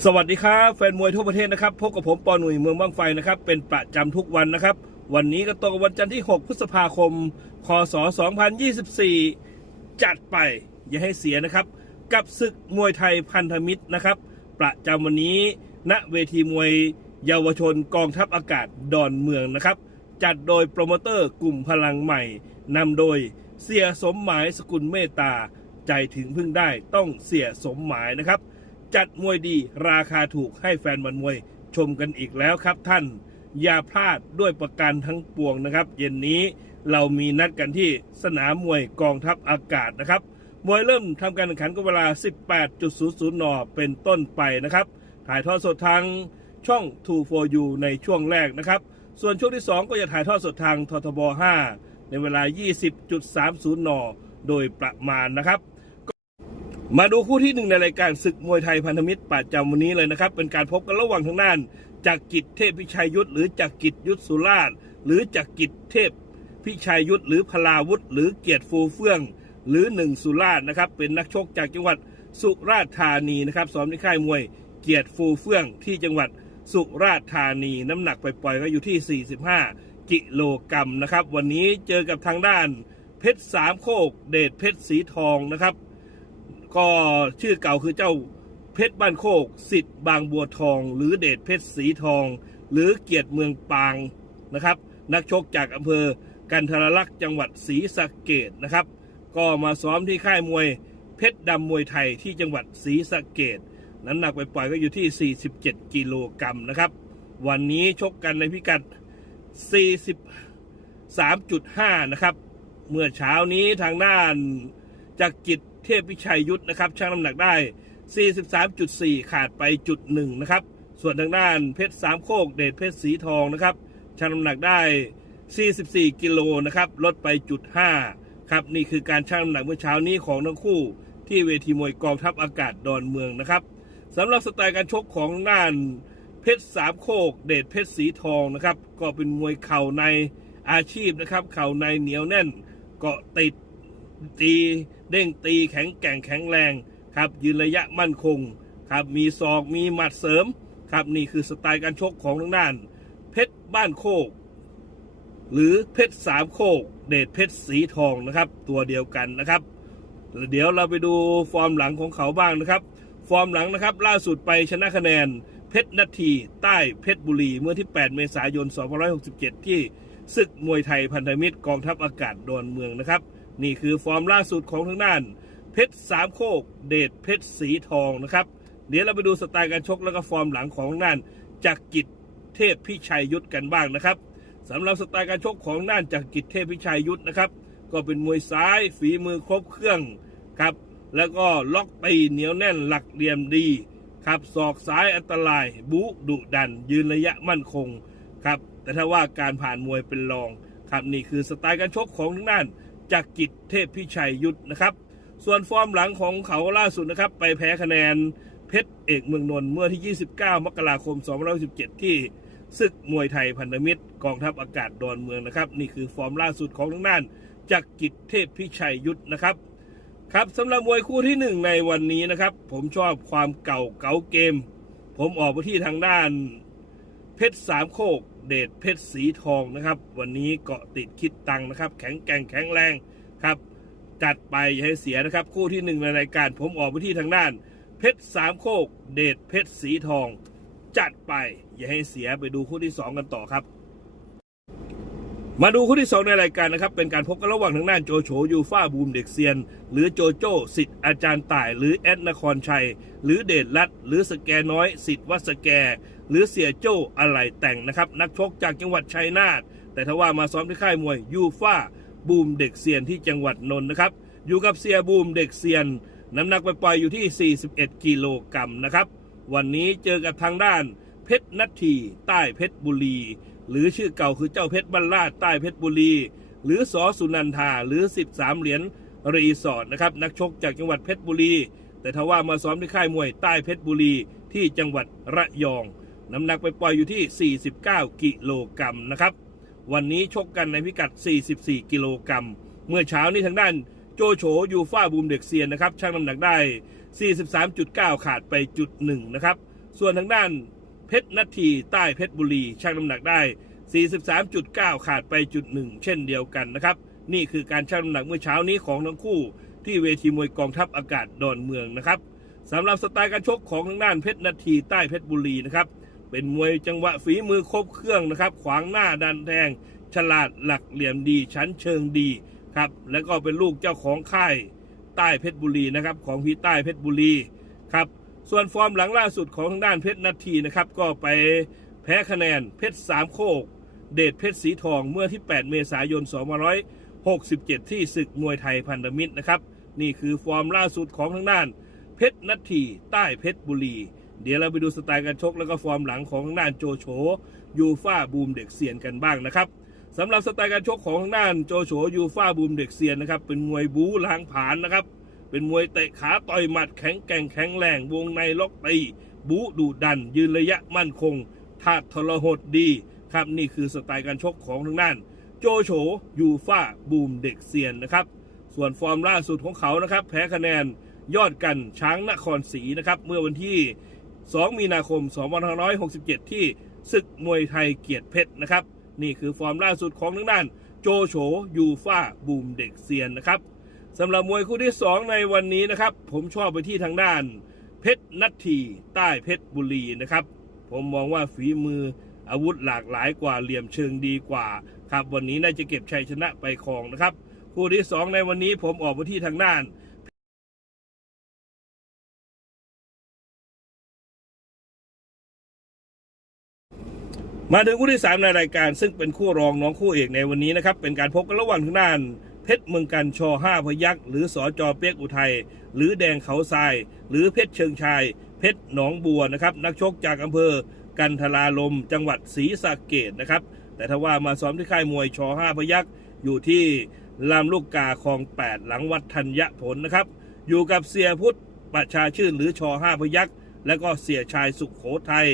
สวัสดีครับแฟนมวยทั่วประเทศนะครับพบกับผมปอหนุ่ยเมืองบ้างไฟนะครับเป็นประจำทุกวันนะครับ วันนี้ก็ตรงกับวันจันทร์ที่ 6 พฤษภาคม คศ 2024 จัดไปอย่าให้เสียนะครับ กับศึกมวยไทยพันธมิตรนะครับ ประจำวันนี้ณเวทีมวยเยาวชนกองทัพอากาศดอนเมืองนะครับ จัดโดยโปรโมเตอร์กลุ่มพลังใหม่นำโดยเสียสมหมายสกุลเมตตาใจถึงพึ่งได้ต้องเสียสมหมายนะครับ จัดมวยดีราคาถูกให้แฟนมันมวยชมกันอีกแล้วครับท่าน อย่าพลาดด้วยประกันทั้งปวงนะครับ เย็นนี้เรามีนัดกันที่สนามมวยกองทัพอากาศนะครับ มวยเริ่มทำการแข่งขันก็เวลา 18.00 น เป็นต้นไปนะครับ ถ่ายทอดสดทางช่อง 2 4 u ในช่วงแรกนะครับ ส่วนช่วงที่ 2 ก็จะถ่ายทอดสดทางททบ 5 ในเวลา 20.30 น โดยประมาณนะครับ มาดูคู่ที่หนึ่งในรายการศึกมวยไทยพันธมิตรประจำวันนี้เลยนะครับ เป็นการพบกันระหว่างทางด้านจากกิจเทพพิชัยยุทธหรือจากกิจยุทธสุราช หรือจากกิจเทพพิชัยยุทธหรือพลาวุธหรือเกียรติฟูเฟื่อง หรือหนึ่งสุราชนะครับ เป็นนักชกจากจังหวัดสุราษฎร์ธานีนะครับซ้อมที่ค่ายมวยเกียรติฟูเฟื่องที่จังหวัดสุราษฎร์ธานี น้ำหนักไปปล่อยๆก็อยู่ที่ 45 กิโลกรัมนะครับ วันนี้เจอกับทางด้านเพชรสามโคกเดชเพชรสีทองนะครับ ก็ชื่อเก่าคือเจ้าเพชรบ้านโคกสิทธิ์บางบัวทอง หรือเดชเพชรสีทอง หรือเกียรติเมืองปางนะครับ นักชกจากอำเภอกันทรลักษณ์จังหวัดศรีสะเกดนะครับ ก็มาซ้อมที่ค่ายมวยเพชรดำมวยไทยที่จังหวัดศรีสะเกดน้ำหนักไปปล่อยก็อยู่ที่ 47 กิโลกรัมนะครับ วันนี้ชกกันในพิกัด 43.5 นะครับ เมื่อเช้านี้ทางด้านจากกิจ เทพวิชัยยุทธนะครับชั่งน้ำหนักได้ 43.4 ขาดไปจุดหนึ่งนะครับ ส่วนทางด้านเพชรสามโคกเดชเพชรสีทองนะครับชั่งน้ำหนักได้ 44 กิโลนะครับลดไปจุด5ครับนี่คือการชั่งน้ำหนักเมื่อเช้านี้ของทั้งคู่ ที่เวทีมวยกองทัพอากาศดอนเมืองนะครับสำหรับสไตล์การชกของด้านเพชรสามโคก เดชเพชรสีทองนะครับ ก็เป็นมวยเข่าในอาชีพนะครับ เข่าในเหนียวแน่น เกาะติดตี เด้งตีแข็งแกร่งแข็งแรงครับยืนระยะมั่นคงครับมีศอกมีหมัดเสริมครับนี่คือสไตล์การชกของทางด้าน เพชรบ้านโคก หรือเพชรสามโคก เดชเพชรสีทองนะครับ ตัวเดียวกันนะครับ เดี๋ยวเราไปดูฟอร์มหลังของเขาบ้างนะครับ ฟอร์มหลังนะครับ ล่าสุดไปชนะคะแนน เพชรนาที ใต้เพชรบุรีเมื่อที่ 8 เมษายน 2567 ที่ศึกมวยไทยพันธมิตรกองทัพอากาศดอนเมืองนะครับ นี่คือฟอร์มล่าสุดของทางด้าน เพชรสามโคกเดชเพชรสีทองนะครับ เดี๋ยวเราไปดูสไตล์การชกแล้วก็ฟอร์มหลังของทางด้านจากกิจเทพพิชัยยุทธกันบ้างนะครับสำหรับสไตล์การชกของด้านจากกิจเทพพิชัยยุทธนะครับ ก็เป็นมวยซ้ายฝีมือครบเครื่องครับ แล้วก็ล็อกตีเหนียวแน่นหลักเหลี่ยมดีครับศอกซ้ายอันตราย บุดุดัน ยืนระยะมั่นคงครับแต่ถ้าว่าการผ่านมวยเป็นรองครับนี่คือสไตล์การชกของทางด้าน จากกิจเทพพิชัยยุทธนะครับ ส่วนฟอร์มหลังของเขาล่าสุดนะครับ ไปแพ้คะแนนเพชรเอกเมืองนนท์เมื่อที่ 29 มกราคม 2517 ที่ศึกมวยไทยพันธมิตรกองทัพอากาศดอนเมืองนะครับ นี่คือฟอร์มล่าสุดของทางด้านจากกิจเทพพิชัยยุทธนะครับครับสำหรับมวยคู่ที่หนึ่งในวันนี้นะครับ ผมชอบความเก่าเก๋าเกม ผมออกไปที่ทางด้านเพชรสามโคก เดชเพชรสีทองนะครับ วันนี้เกาะติดคิดตังนะครับ แข็งแกร่งแข็งแรงครับ จัดไปอย่าให้เสียนะครับ คู่ที่หนึ่งในรายการผมออกไปที่ทางด้าน เพชรสามโคก เดชเพชรสีทอง จัดไปอย่าให้เสียไปดูคู่ที่สองกันต่อครับ มาดูคู่ที่ 2 ในรายการนะครับ เป็นการพบกันระหว่างทางด้านโจโฉยูฟ่าบูมเด็กเซียน หรือโจโจ้สิทธิ์อาจารย์ต่าย หรือแอดนครชัย หรือเดชรัตหรือสแกน้อย สิทธิ์วัสแก หรือเสียโจ้อะไรแต่งนะครับ นักชกจากจังหวัดชัยนาทแต่ถ้าว่ามาซ้อมที่ค่ายมวยยูฟ่าบูมเด็กเซียนที่จังหวัดนนท์นะครับ อยู่กับเสียบูมเด็กเซียน น้ำหนักไปปล่อยอยู่ที่ 41 กิโลกรัมนะครับ วันนี้เจอกับทางด้านเพชรนัททีใต้เพชรบุรี หรือชื่อเก่าคือเจ้าเพชรบรรลาดใต้เพชรบุรี หรือสอสุนันทาหรือ 13 เหรียญรีสอร์ทนะครับนักชกจากจังหวัดเพชรบุรี แต่ทว่ามาซ้อมที่ค่ายมวยใต้เพชรบุรีที่จังหวัดระยอง น้ำหนักไปปล่อยอยู่ที่ 49 กิโลกรัมนะครับวันนี้ชกกันในพิกัด 44 กิโลกรัมเมื่อเช้านี้ทางด้านโจโฉยูฟ่าบูมเด็กเซียนนะครับช่างน้ำหนักได้ 43.9 ขาดไปจุดหนึ่งนะครับส่วนทางด้าน เพชรนาทีใต้เพชรบุรีชั่งน้ำหนักได้ 43.9 ขาดไปจุดหนึ่งเช่นเดียวกันนะครับ นี่คือการชั่งน้ำหนักเมื่อเช้านี้ของทั้งคู่ ที่เวทีมวยกองทัพอากาศดอนเมืองนะครับสำหรับสไตล์การชกของทางด้านเพชรนาทีใต้เพชรบุรีนะครับเป็นมวยจังหวะฝีมือครบเครื่องนะครับ ขวางหน้าดันแทงฉลาดหลักเหลี่ยมดีชั้นเชิงดีครับแล้วก็เป็นลูกเจ้าของค่ายใต้เพชรบุรีนะครับของพี่ใต้เพชรบุรีครับ ส่วนฟอร์มหลังล่าสุดของทางด้านเพชรนาทีนะครับ ก็ไปแพ้คะแนนเพชรสามโคก เดชเพชรสีทองเมื่อที่ 8 เมษายน 2567 ที่ศึกมวยไทยพันธมิตรนะครับ นี่คือฟอร์มล่าสุดของทางด้าน เพชรนัททีใต้เพชรบุรี เดี๋ยวเราไปดูสไตล์การชกแล้วก็ฟอร์มหลังของทางด้านโจโฉยูฟ่าบูมเด็กเซียนกันบ้างนะครับสำหรับสไตล์การชกของทางด้านโจโฉยูฟ่าบูมเด็กเซียนนะครับเป็นมวยบู๊ล้างผาญนะครับ เป็นมวยเตะขาต่อยหมัดแข็งแกร่งแข็งแรงวงในล็อกตีบูดุดัน ยืนระยะมั่นคงถาทรหดดี ครับนี่คือสไตล์การชกของทางด้าน โจโฉยูฟ่าบูมเด็กเซียนนะครับ ส่วนฟอร์มล่าสุดของเขานะครับ แพ้คะแนนยอดกันช้างนครศรีนะครับ เมื่อวันที่ 2 มีนาคม 2567 ที่ศึกมวยไทยเกียรติเพชรนะครับ นี่คือฟอร์มล่าสุดของทางด้าน โจโฉยูฟ่าบูมเด็กเซียนนะครับ สำหรับมวยคู่ที่ 2 ในวันนี้นะครับ ผมชอบไปที่ทางด้าน เพชรนัททีใต้เพชรบุรีนะครับ ผมมองว่าฝีมืออาวุธหลากหลายกว่าเหลี่ยมเชิงดีกว่าครับวันนี้น่าจะเก็บชัยชนะไปครองนะครับ คู่ที่ 2 ในวันนี้ผมออกไปที่ทางด้านมาถึงคู่ที่ 3 ในรายการซึ่งเป็นคู่รองน้องคู่เอกในวันนี้นะครับ เป็นการพบกันระหว่างทางด้าน เพชรเมืองกันชอห้าพยักษ์หรือสอจอเปียกอุทัย หรือแดงเขาทราย หรือเพชรเชิงชาย เพชรหนองบัวนะครับ นักชกจากอำเภอกันทลาลม จังหวัดศรีสะเกดนะครับ แต่ถ้าว่ามาซ้อมที่ค่ายมวยชอห้าพยักษ์อยู่ที่ลำลูกกาคลอง 8 หลังวัดธัญญผลนะครับ อยู่กับเสียพุทธประชาชื่นหรือชอห้าพยักษ์และก็เสียชายสุขโขทัย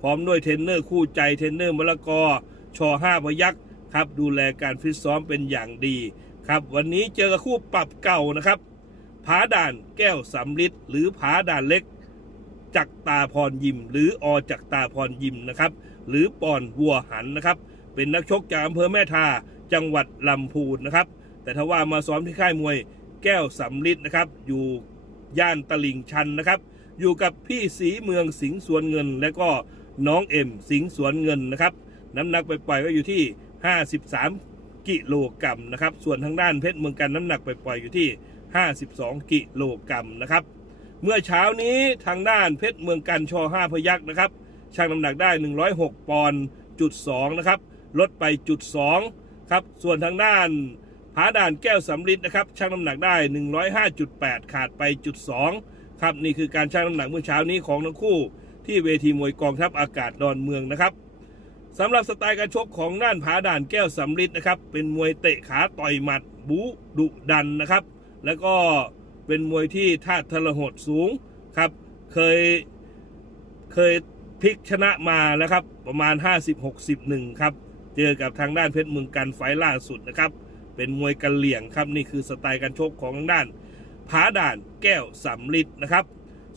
พร้อมด้วยเทรนเนอร์คู่ใจเทรนเนอร์มะละกอชอห้าพยักษ์ครับดูแลการฟิตซ้อมเป็นอย่างดี ครับ วันนี้เจอกับคู่ปรับเก่านะครับ ผาด่านแก้วสำลิดหรือผาด่านเล็ก จักตาพรยิม หรืออจักตาพรยิมนะครับ หรือปอนวัวหันนะครับ เป็นนักชกจากอำเภอแม่ทาจังหวัดลำพูนนะครับ แต่ถ้าว่ามาซ้อมที่ค่ายมวยแก้วสำลิดนะครับ อยู่ย่านตลิ่งชันนะครับ อยู่กับพี่สีเมืองสิงห์สวนเงิน และก็น้องเอ็มสิงห์สวนเงินนะครับ น้ำหนักไปปล่อยๆก็อยู่ที่ 53 กิโลกรัมนะครับ ส่วนทางด้านเพชรเมืองกันน้ำหนักไปปล่อยๆอยู่ที่ 52 กิโลกรัมนะครับ เมื่อเช้านี้ทางด้านเพชรเมืองกันชอ5พยักษ์นะครับชั่งน้ำหนักได้ 106 ปอนด์จุด2นะครับ ลดไปจุด2ครับ ส่วนทางด้านผาด่านแก้วสำลิดนะครับ ชั่งน้ำหนักได้ 105.8 ขาดไปจุด2ครับ นี่คือการชั่งน้ำหนักเมื่อเช้านี้ของทั้งคู่ที่เวทีมวยกองทัพอากาศดอนเมืองนะครับ สำหรับสไตล์การชกของน่านผาด่านแก้วสำลิดนะครับ เป็นมวยเตะขาต่อยหมัดบูดุดันนะครับ แล้วก็เป็นมวยที่ท่าทรหดสูงครับ เคยเคยพลิกชนะมาแล้วครับ ประมาณ 50-61ครับ เจอกับทางด้านเพชรเมืองกันไฟล่าสุดนะครับ เป็นมวยกันเหลี่ยงครับ นี่คือสไตล์การชกของทางด้านผาด่านแก้วสำลิดนะครับ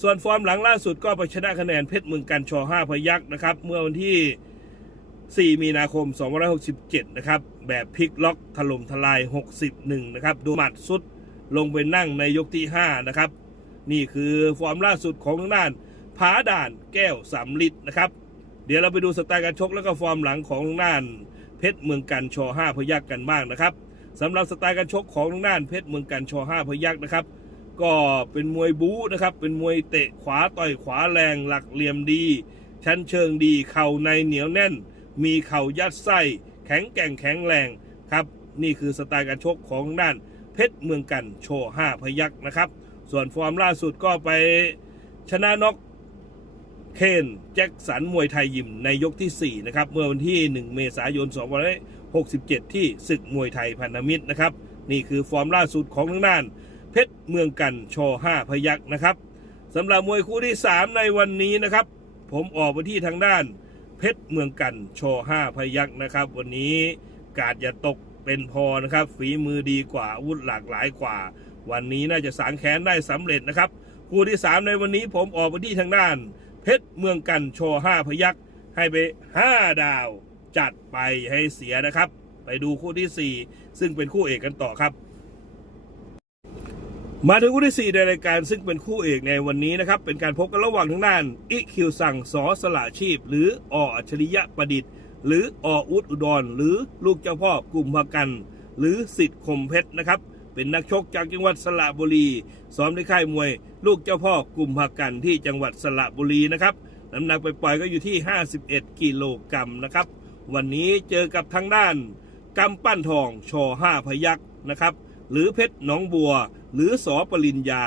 ส่วนฟอร์มหลังล่าสุดก็ไปชนะคะแนนเพชรเมืองกันชอ5พยักษ์นะครับ เมื่อวันที่ 4 มีนาคม 2567 นะครับ แบบพลิกล็อกถล่มทลาย 61 นะครับ ดูหมัดสุดลงไปนั่งในยกที่ 5 นะครับ นี่คือฟอร์มล่าสุดของทางด้านผาด่านแก้วสำลิดนะครับ เดี๋ยวเราไปดูสไตล์การชกแล้วก็ฟอร์มหลังของทางด้านเพชรเมืองกันชอ5พยักกันบ้างนะครับสำหรับสไตล์การชกของทางด้านเพชรเมืองกันชอ5พยักนะครับ ก็เป็นมวยบู๊นะครับ เป็นมวยเตะขวาต่อยขวาแรงหลักเหลี่ยมดี ชั้นเชิงดี เข่าในเหนียวแน่น มีเข่ายัดไส้ แข็งแกร่งแข็งแรงครับ นี่คือสไตล์การชกของด้านเพชรเมืองกันโชว์5พยักษ์นะครับ ส่วนฟอร์มล่าสุดก็ไปชนะน็อกเคนแจ็คสันมวยไทยยิมในยกที่ 4 นะครับ เมื่อวันที่ 1 เมษายน 2567 ที่ศึกมวยไทยพันธมิตรนะครับ นี่คือฟอร์มล่าสุดของทางด้าน เพชรเมืองกันช5พยักษ์นะครับสำหรับมวยคู่ที่ 3 ในวันนี้นะครับ ผมออกไปที่ทางด้าน เพชรเมืองกันชอ5พยักษ์นะครับ วันนี้กาดอย่าตกเป็นพอนะครับ ฝีมือดีกว่าอาวุธหลากหลายกว่า วันนี้น่าจะสางแค้นได้สำเร็จนะครับคู่ที่ 3 ในวันนี้ผมออกไปที่ทางด้าน เพชรเมืองกันโชว์ห้าพยักให้ไปห้าดาว จัดไปให้เสียนะครับ ไปดูคู่ที่สี่ซึ่งเป็นคู่เอกกันต่อครับ มาถึงคู่ที่ 4 ในรายการซึ่งเป็นคู่เอกในวันนี้นะครับ เป็นการพบกันระหว่างทางด้านอิคิวสั่งสอสละชีพ หรือออัจฉริยะประดิษฐ์ หรือออุดอุดร หรือลูกเจ้าพ่อกลุ่มพกัน หรือสิทธิ์คมเพชรนะครับ เป็นนักชกจากจังหวัดสระบุรีซ้อมในค่ายมวย ลูกเจ้าพ่อกลุ่มพกันที่จังหวัดสระบุรีนะครับน้ำหนักไปปล่อยก็อยู่ที่ 51 กิโลกรัมนะครับ วันนี้เจอกับทางด้านกำปั้นทองชอห้าพยักนะครับ หรือเพชรหนองบัว หรือสอปริญญา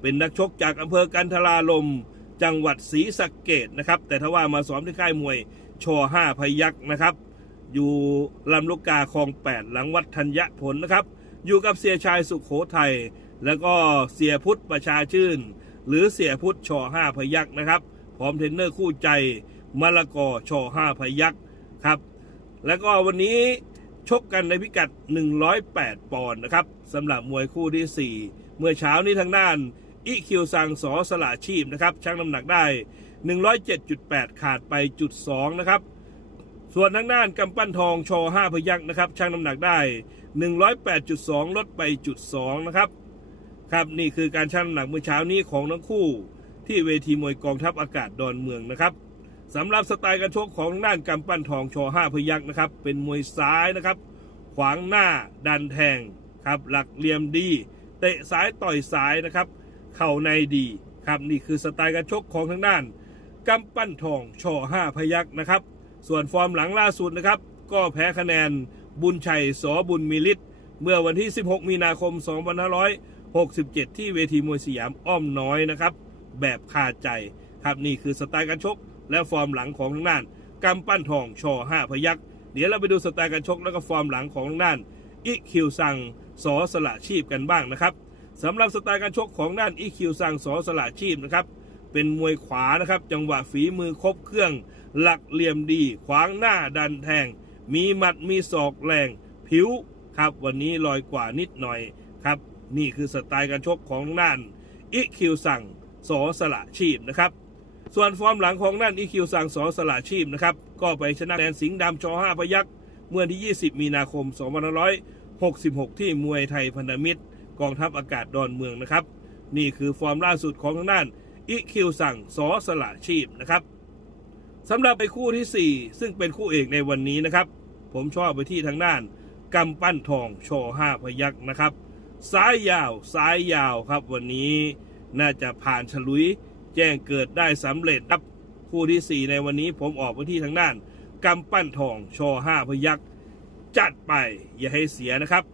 เป็นนักชกจากอำเภอกันทราลม จังหวัดศรีสะเกดนะครับ แต่ถ้าว่ามาซ้อมที่ค่ายมวยชอห้าพยักนะครับ อยู่ลำลูกกาคลองแปดหลังวัดธัญญผลนะครับ อยู่กับเสียชายสุขโขทัยแล้วก็เสียพุทธประชาชื่น หรือเสียพุทธชอห้าพยักนะครับ พร้อมเทรนเนอร์คู่ใจมะละกอชอห้าพยักครับ แล้วก็วันนี้ ชกกันในพิกัด 108 ปอนด์นะครับสำหรับมวยคู่ที่ 4 เมื่อเช้านี้ทางด้านอิคิวซังสอสละชีพนะครับชั่งน้ำหนักได้ 107.8 ขาดไปจุด2นะครับ ส่วนทางด้านกำปั้นทองชอ5พยักนะครับชั่งน้ำหนักได้ 108.2 ลดไปจุด2นะครับครับนี่คือการชั่งน้ำหนักเมื่อเช้านี้ของทั้งคู่ ที่เวทีมวยกองทัพอากาศดอนเมืองนะครับ สำหรับสไตล์การชกของด้านกำปั้นทองชอ5พยักนะครับ เป็นมวยซ้ายนะครับ ขวางหน้าดันแทงครับ หลักเหลี่ยมดีเตะซ้ายต่อยซ้ายนะครับ เข่าในดีครับนี่คือสไตล์การชกของทางด้านกำปั้นทองชอ5พยักนะครับ ส่วนฟอร์มหลังล่าสุดนะครับ ก็แพ้คะแนนบุญชัยสอบุญมีฤทธิ์เมื่อวันที่ 16 มีนาคม 2567 ที่เวทีมวยสยามอ้อมน้อยนะครับ แบบคาใจครับนี่คือสไตล์การชก และฟอร์มหลังของทางด้านกำปั้นทองชอ5พยักเดี๋ยวเราไปดูสไตล์การชกแล้วก็ฟอร์มหลังของทางด้านอิคิวซังสอสละชีพกันบ้างนะครับสำหรับสไตล์การชกของด้านอิคิวซังสอสละชีพนะครับเป็นมวยขวานะครับ จังหวะฝีมือครบเครื่อง หลักเหลี่ยมดี ขวางหน้าดันแทง มีหมัดมีศอกแรง ผิวครับ วันนี้ลอยกว่านิดหน่อยครับ นี่คือสไตล์การชกของด้านอิคิวซังสอสละชีพนะครับ ส่วนฟอร์มหลังของด้านอิคิวซังสอสละชีพนะครับ ก็ไปชนะแดนสิงห์ดำชอห้าพยักเมื่อที่ 20 มีนาคม 2566 ที่มวยไทยพันธมิตร กองทัพอากาศดอนเมืองนะครับ นี่คือฟอร์มล่าสุดของทางด้านอิคิวซังสอสละชีพนะครับสำหรับไปคู่ที่ 4 ซึ่งเป็นคู่เอกในวันนี้นะครับ ผมชอบไปที่ทางด้านกำปั้นทองชอห้าพยักนะครับ ซ้ายยาวซ้ายยาวครับวันนี้น่าจะผ่านฉลุย แจ้งเกิดได้สำเร็จครับ คู่ที่ 4 ในวันนี้ผมออกไปที่ทางด้านกำปั้นทองชอห้าพยักษ์จัดไปอย่าให้เสียนะครับ